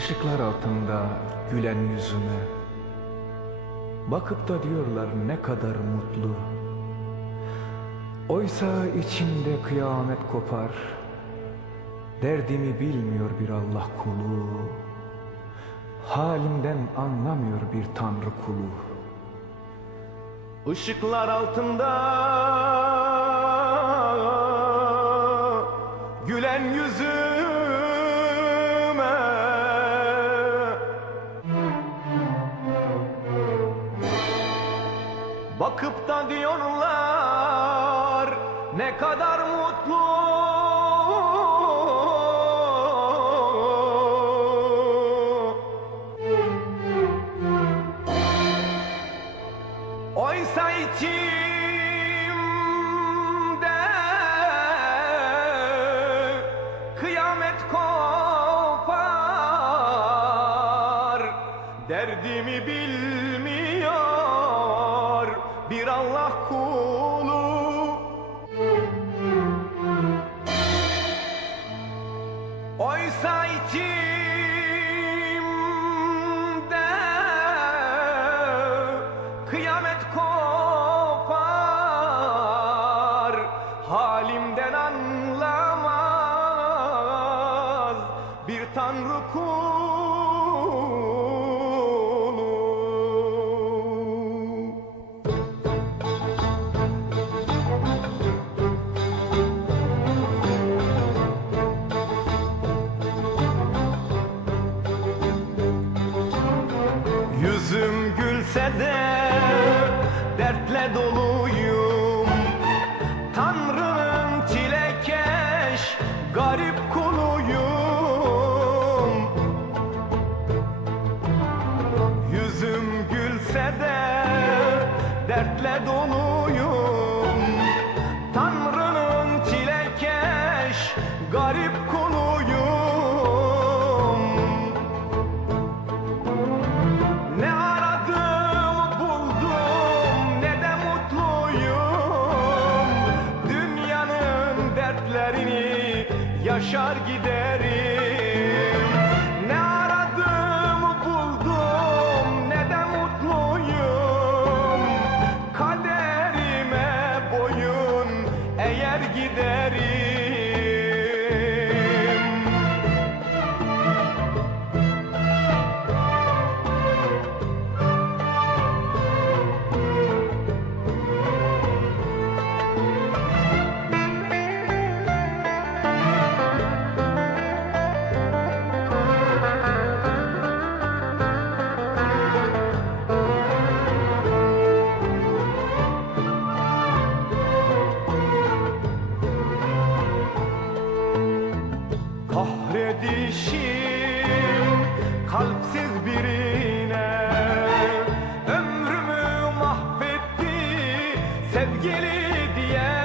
Işıklar altında gülen yüzüme. Bakıp da diyorlar ne kadar mutlu. Oysa içimde kıyamet kopar. Derdimi bilmiyor bir Allah kulu. Halimden anlamıyor bir Tanrı kulu. Işıklar altında Bakıp da diyorlar ne kadar mutlu. Oysa içimde kıyamet kopar. Derdimi bilmiyor bir Allah kulu. Oysa içimde kıyamet kopar Halimden anlamaz bir tanrı kulu geçse de dertle doluyum. Tanrı'nın çilekeş garip kuluyum. Yüzüm gülse de dertle doluyum. Tanrı'nın çilekeş garip Koşar giderim. Ne aradığımı buldum Ne de mutluyum. Kaderime boyun Eğer giderim gidişim kalpsiz birine ömrümü mahvetti sevgili diye.